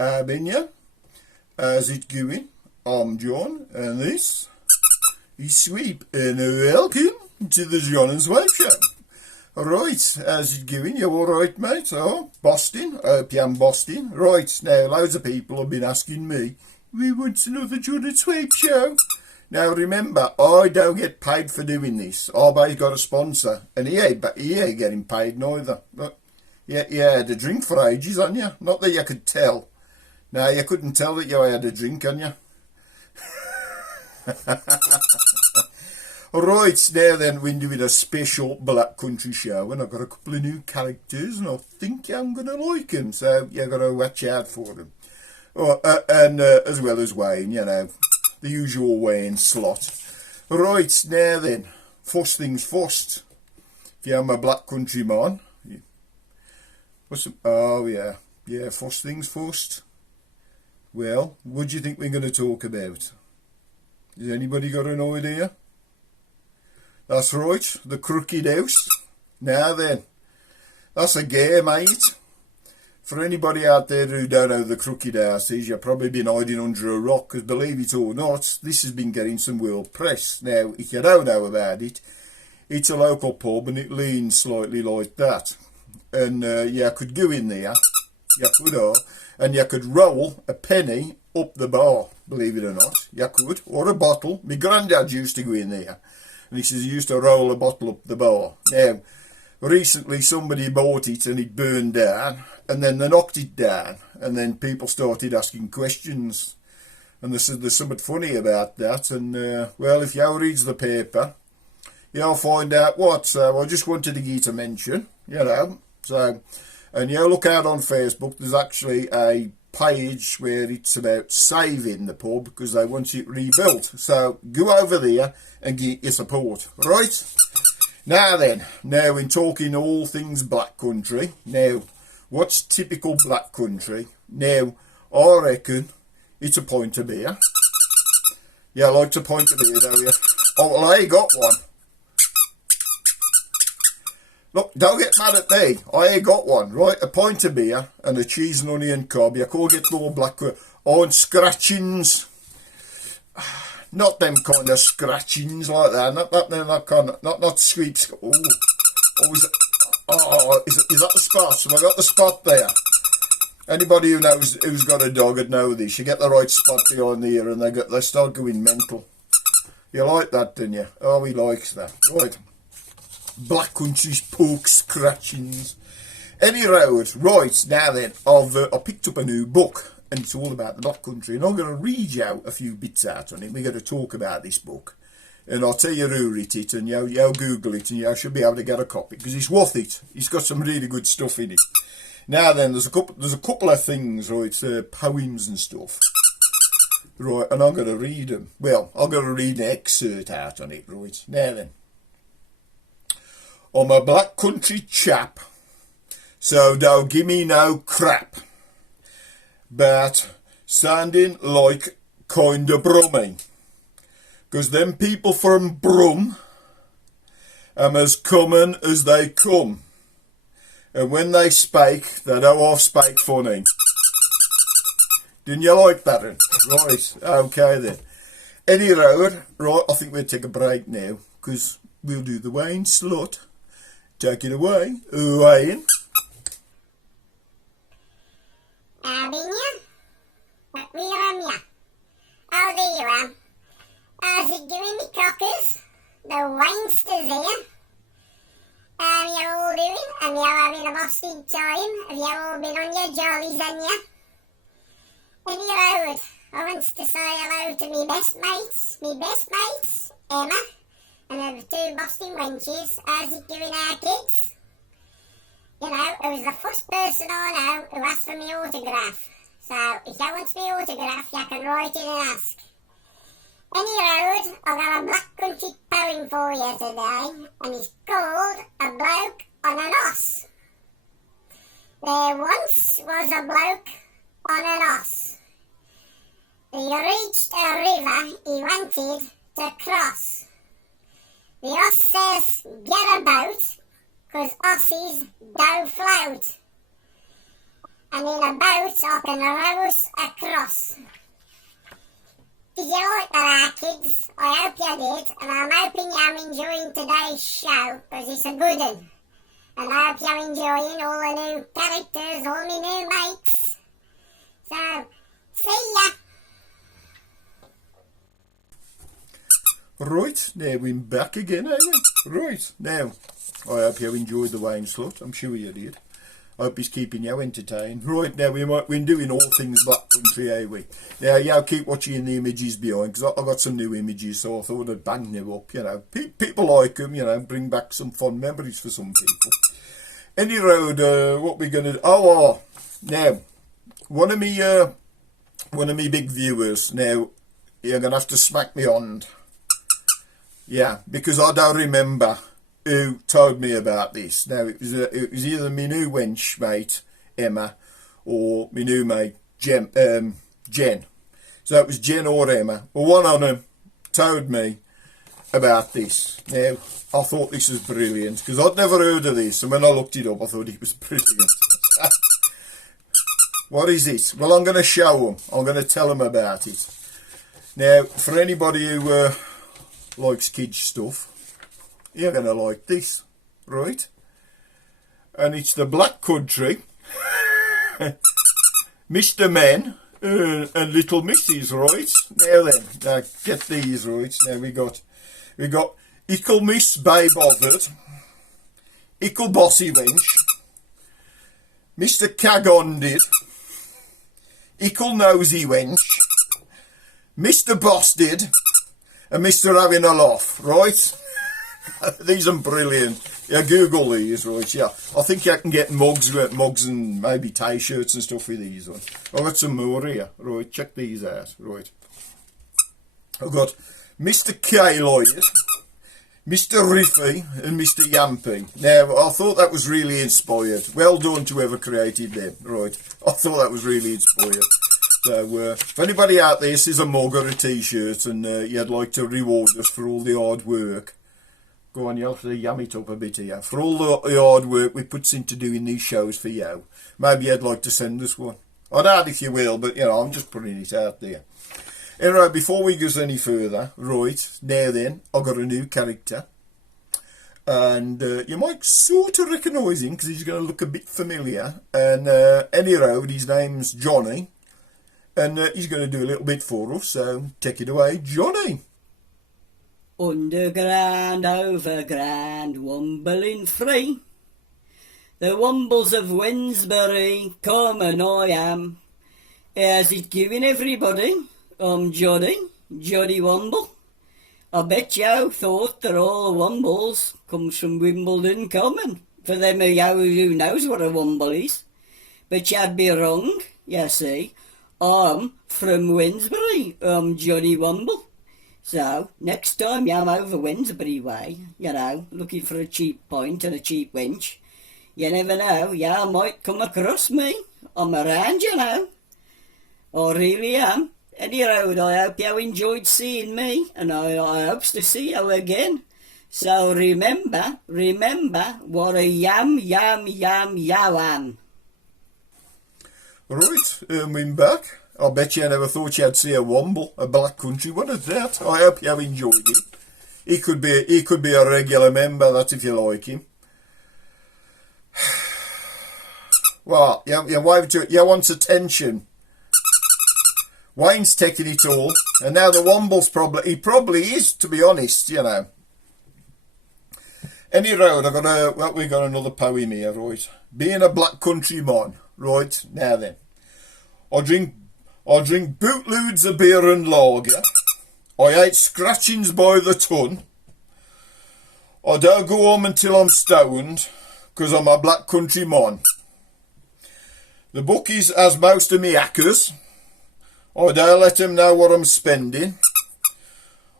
Benya, how's it going? I'm John, and this is Sweep, and welcome to the John and Sweep Show. Right, how's it going? You alright, mate? Oh, Boston? I hope you're Boston. Right, now, loads of people have been asking me, we want another John and Sweep Show. Now, remember, I don't get paid for doing this. I've got a sponsor, and he ain't getting paid neither. But yeah, you had a drink for ages, hadn't you? Not that you could tell. No, you couldn't tell that you had a drink, can you? Right, now then, we're doing a special Black Country show, and I've got a couple of new characters, and I think I'm going to like them, so you've got to watch out for them. Oh, and as well as Wayne, you know, the usual Wayne slot. Right, now then, first things first. If you're my Black Country man, oh yeah, first things first. Well, what do you think we're going to talk about? Has anybody got an idea? That's right, the Crooked House. Now then, that's a game, mate. For anybody out there who don't know the Crooked House is, you've probably been hiding under a rock, because believe it or not, this has been getting some world press. Now, if you don't know about it, it's a local pub and it leans slightly like that. And you could go in there, and you could roll a penny up the bar, believe it or not. You could, or a bottle. My granddad used to go in there, and he says he used to roll a bottle up the bar. Now, recently somebody bought it and it burned down, and then they knocked it down, and then people started asking questions. And they said there's something funny about that, and well, if you reads the paper, you'll find out what. So I just wanted to get a mention, you know. So, and you look out on Facebook, there's actually a page where it's about saving the pub because they want it rebuilt. So go over there and get your support, right? Now then, now in talking all things Black Country, now what's typical Black Country? Now, I reckon it's a pint of beer. Yeah, I like a pint of beer, don't you? Oh, well, I got one. Look, don't get mad at me. I ain't got one, right? A pint of beer and a cheese and onion cob. You can't get more black on scratchings. Not them kind of scratchings like that. Not kind of, not sweeps. Oh, is that the spot? Have I got the spot there? Anybody who knows who's got a dog would know this. You get the right spot behind the ear and they start going mental. You like that, don't you? Oh, he likes that. Right. Black Country's pork scratchings. Any road. Right, now then, I picked up a new book, and it's all about the Black Country, and I'm going to read you out a few bits out on it. We're going to talk about this book, and I'll tell you who wrote it, and you'll Google it, and you should be able to get a copy, because it's worth it. It's got some really good stuff in it. Now then, there's a couple of things, right, poems and stuff. Right, and I'm going to read them. Well, I'm going to read an excerpt out on it, right. Now then. I'm a Black Country chap, so don't give me no crap. But sounding like kinda Brumming. 'Cause them people from Brum am as common as they come. And when they spake, they don't half spake funny. Didn't you like that one? Right, okay then. Any road, right, I think we'll take a break now, 'cause we'll do the Wayne Slut. Take it away, Wayne. Where am ya? Oh, there you are. How's it going, me cockers? The Wainsters here. How you all doing? And you having a Boston time? Have you all been on your jollies, and ya? Any road, I wants to say hello to me best mates, Emma. And the two Boston wenches. How's it going, our kids? You know, it was the first person I know who asked for me autograph. So, if you want me autograph, you can write in and ask. Any road, I've got a Black Country poem for you today, and it's called A Bloke on an Oss. There once was a bloke on an oss. He reached a river he wanted to cross. The oss says, get a boat, 'cause osses don't float. and in a boat I can row us across. Did you like that, kids? I hope you did, and I'm hoping you're enjoying today's show, because it's a good one. And I hope you're enjoying all the new characters, all my new mates. So, see ya! Right, now we're back again, are we? Right, now, I hope you enjoyed the Wayne Slut. I'm sure you did. I hope he's keeping you entertained. Right, now we're doing all things Black Country, are we? Now, yeah, keep watching the images behind, because I've got some new images, so I thought I'd bang them up, you know. People like them, you know, bring back some fond memories for some people. Any road, what we're going to... now, one of me big viewers, now, you're going to have to smack me on. Yeah, because I don't remember who told me about this. Now, it was either my new wench mate, Emma, or my new mate, Jen. So it was Jen or Emma. Well, one of them told me about this. Now, I thought this was brilliant, because I'd never heard of this, and when I looked it up, I thought it was brilliant. What is it? Well, I'm going to show them. I'm going to tell them about it. Now, for anybody who... likes kids stuff, you're gonna like this, right? And it's the Black Country, Mr. Men and Little Misses, right? Now then, now get these right. Now we got Ickle Miss Bay Bothered, Ickle Bossy Wench, Mr. Cagonded, Ickle Nosy Wench, Mr. Bosted, and Mr. Having a Laugh, right? These are brilliant. Yeah, Google these, right? Yeah, I think you can get mugs and maybe t-shirts and stuff with these ones. I've got some more here, right? Check these out, right? I've got Mr. K. Lloyd, Mr. Riffy, and Mr. Yampy. Now, I thought that was really inspired. Well done to whoever created them, right? I thought that was really inspired. So, if anybody out there sees a mug or a t-shirt and you'd like to reward us for all the hard work, go on, you'll have to yam it up a bit here. For all the hard work we put into doing these shows for you, maybe you'd like to send us one. I doubt if you will, but, you know, I'm just putting it out there. Anyway, before we go any further, right, now then, I've got a new character. And you might sort of recognise him, because he's going to look a bit familiar. And anyhow, his name's Johnny. And he's going to do a little bit for us, so take it away, Johnny. Underground, overground, wumbling free. The wumbles of Wednesbury, come and I am. How's it giving everybody? I'm Johnny Wumble. I bet you thought that all wumbles comes from Wimbledon Common, for them of you who knows what a wumble is. But you'd be wrong, you see. I'm from Wednesbury, I'm Johnny Wumble. So, next time you're over Wednesbury way, you know, looking for a cheap pint and a cheap wench, you never know, you might come across me. I'm around, you know. I really am. Anyhow, I hope you enjoyed seeing me, and I hope to see you again. So remember, what a yam am. Right, we're back. I bet you never thought you'd see a wumble, a Black Country one at that. I hope you have enjoyed it. He could be a regular member, that's if you like him. Well, you want attention. Wayne's taking it all, and now the wumble's he probably is, to be honest, you know. Any road, we got another poem here, right? Being a Black Country man, right? Now then, I drink bootloads of beer and lager. I ate scratchings by the ton. I don't go home until I'm stoned, 'cause I'm a Black Country man. The bookies has most of me hackers. I don't let them know what I'm spending.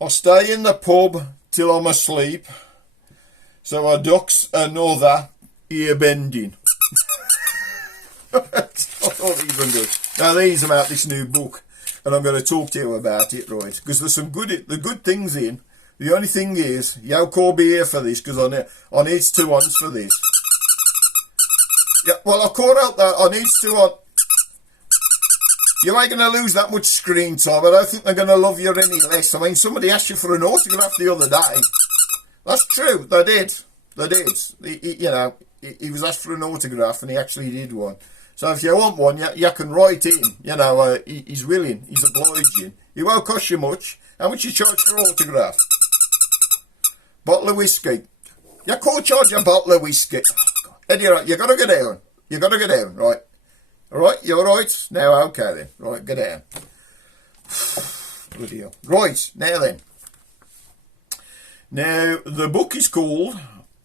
I stay in the pub till I'm asleep, so I ducks another ear bending. I thought these were good. Now these are about this new book, and I'm going to talk to you about it, right? Because there's some good things in. The only thing is, you can't be here for this, because I needs 2 ones for this. Yeah, well, I caught out that I needs 2 on. You ain't going to lose that much screen time. I don't think they're going to love you any less. I mean, somebody asked you for an autograph the other day. That's true. They did. They did. He was asked for an autograph and he actually did one. So if you want one, you can write in. He's willing. He's obliging. It won't cost you much. How much you charge for an autograph? Bottle of whiskey. You can't charge a bottle of whiskey. Eddie, right, you got to go down. You got to go down, right? All right, you're right. Now, okay then. Right, go down. Bloody hell. Right, now then. Now, the book is called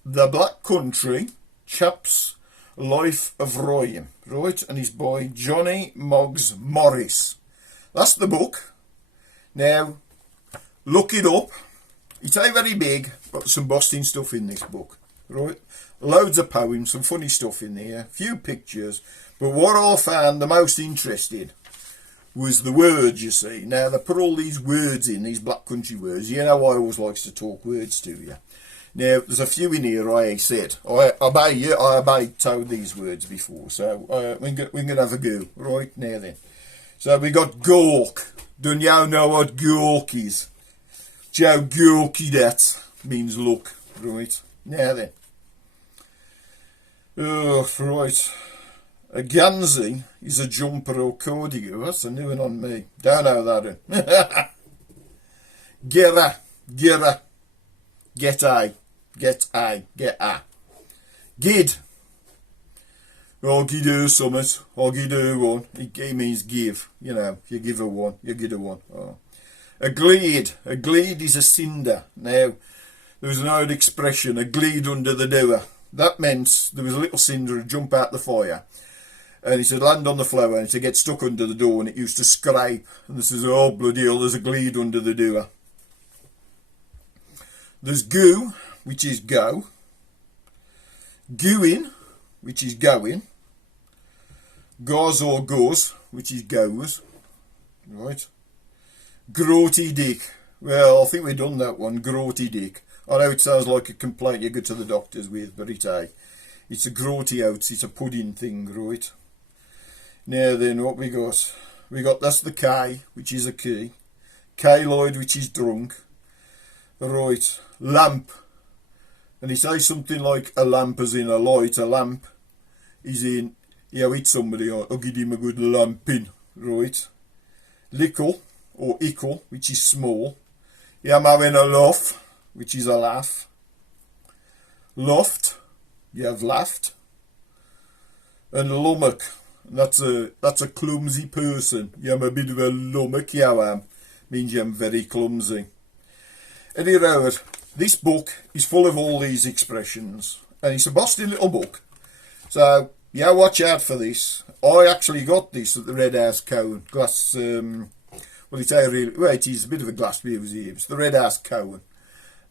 The Black Country, Chap's Life of Roy, right? And it's by Johnny Moggs Morris. That's the book. Now, look it up. It's ain't very big, but some busting stuff in this book, right? Loads of poems, some funny stuff in there, few pictures. But what I found the most interesting was the words, you see. Now, they put all these words in, these Black Country words. You know I always likes to talk words to you. Now, there's a few in here I said. I told these words before, so we're going to have a go. Right, now then. So we got gawk. Don't you know what gawk is? Joe gawky that means look. Right, now then. Oh, right. A gansey is a jumper or cardigan. That's a new one on me. Don't know that one. Gera. Get a. Gid. I'll give her something. I'll give her one. It means give. If you give her one, you give her one. Oh. A glade. A glade is a cinder. Now, there was an old expression, a glade under the door. That meant there was a little cinder that jump out the fire. And it said land on the floor and it said get stuck under the door and it used to scrape. And this is, oh bloody hell, there's a glade under the door. There's goo, which is go. Gooing, which is going. Goes or goes, which is goes. Right. Grotty dick. Well, I think we've done that one. Grotty dick. I know it sounds like a complaint you go to the doctors with, but it's a grotty oats. It's a pudding thing, right? Now then, what we got? That's the K, which is a key. K-Lloyd, which is drunk. Right. Lamp. And he says something like a lamp as in a light. A lamp is in, hit somebody, I'll give him a good lamping. Right. Lickle, or ickle, which is small. I'm having a laugh, which is a laugh. Loft, you have laughed. And lummock, that's a clumsy person. I'm a bit of a lummock, you am. Means I'm very clumsy. Anyway, this book is full of all these expressions. And it's a busting little book. So, watch out for this. I actually got this at the Red House Cowan. Glass, it is a bit of a glass museum. It's the Red House Cowan.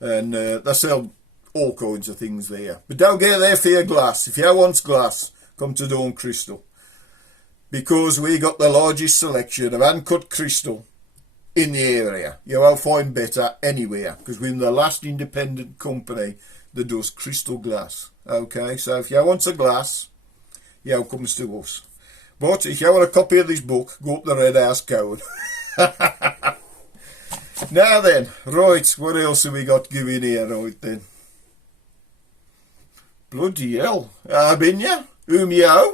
And they sell all kinds of things there. But don't get there for your glass. If you want glass, come to Dawn Crystal. Because we got the largest selection of uncut crystal in the area. You won't find better anywhere. Because we're the last independent company that does crystal glass. Okay, so if you want a glass, comes to us. But if you want a copy of this book, go up the Red House Cowan. Now then, right, what else have we got going here, right then? Bloody hell. Been ya? Been ya?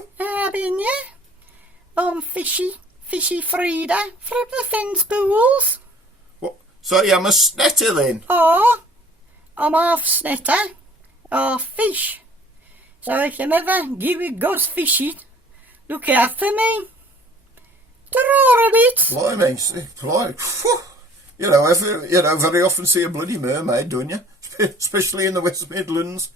Fishy Frida from the fence pools. What? So you're a snetter then? Oh, I'm half snetter, half fish. So if you ever give it goes fishing, look out for me. Draw a bit. Blimey. Very often see a bloody mermaid, don't you? Especially in the West Midlands.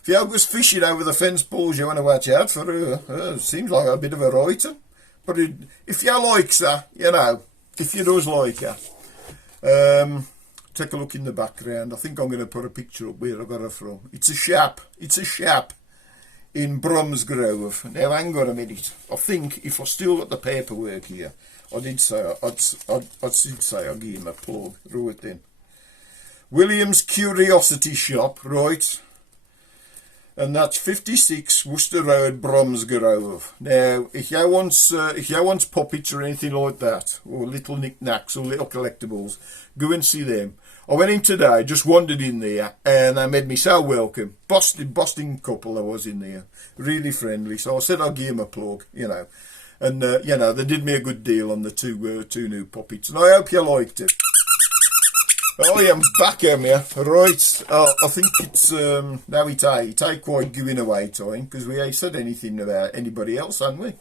If you goes fishing over the fence pools, you want to watch out for her. Seems like a bit of a writer. But if you likes her, if you does like her, take a look in the background. I think I'm going to put a picture up where I got her from. It's a shap in Bromsgrove. Now, hang on a minute. I think if I still got the paperwork here, I'd say I'll give him a plug. Right then. William's Curiosity Shop, right. and that's 56 Worcester Road, Bromsgrove. Now, if you want puppets or anything like that, or little knickknacks or little collectibles, go and see them. I went in today, just wandered in there, and they made me so welcome. Boston couple that was in there, really friendly. So I said I'd give them a plug, you know. And, you know, they did me a good deal on the two new puppets, and I hope you liked it. Oh, yeah, I'm back here, right. I think it's, now we take quite giving away time, because we ain't said anything about anybody else, haven't we?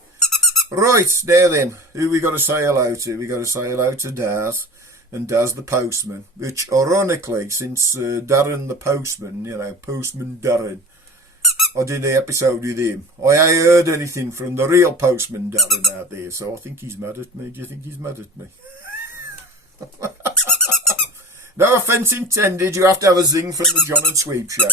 Right, now then, who we got to say hello to? We got to say hello to Daz, and Daz the postman, which, ironically, since Darren the postman, you know, Postman Darren, I did an episode with him. I ain't heard anything from the real Postman Darren out there, so I think he's mad at me. Do you think he's mad at me? No offence intended, you have to have a zing from the John and Sweep show.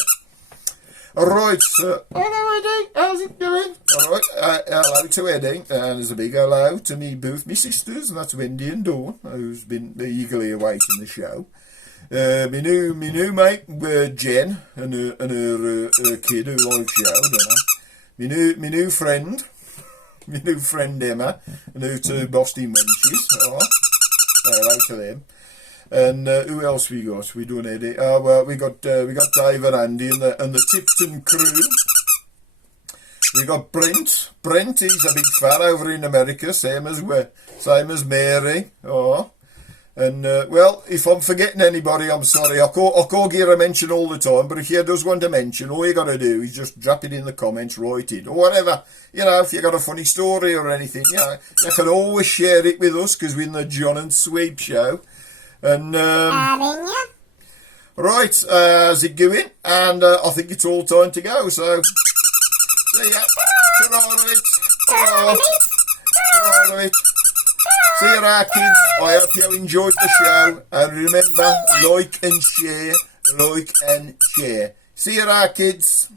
Alright, hello Eddie, how's it going? Alright, hello to Eddie, and there's a big hello to both my sisters, and that's Wendy and Dawn, who's been eagerly awaiting the show. My new mate, Jen, and her kid who likes show, don't I? My new friend Emma, and her two Boston wenches, alright, hello to them. And who else we got? We done Eddie. Oh well, we got Dave and Andy and the Tipton crew. We got Brent. Brent, he's a big fan over in America, same as Mary. Oh, and well, if I'm forgetting anybody, I'm sorry. I can't give a mention all the time, but if you does want to mention, all you got to do is just drop it in the comments, write it or whatever. You know, if you got a funny story or anything, you know, you can always share it with us because we're in the John and Sweep show. And right, how's it going? And I think it's all time to go. So see ya. Ta-ra. See you later, kids. I hope you enjoyed the show. And remember, like and share. See you later, kids.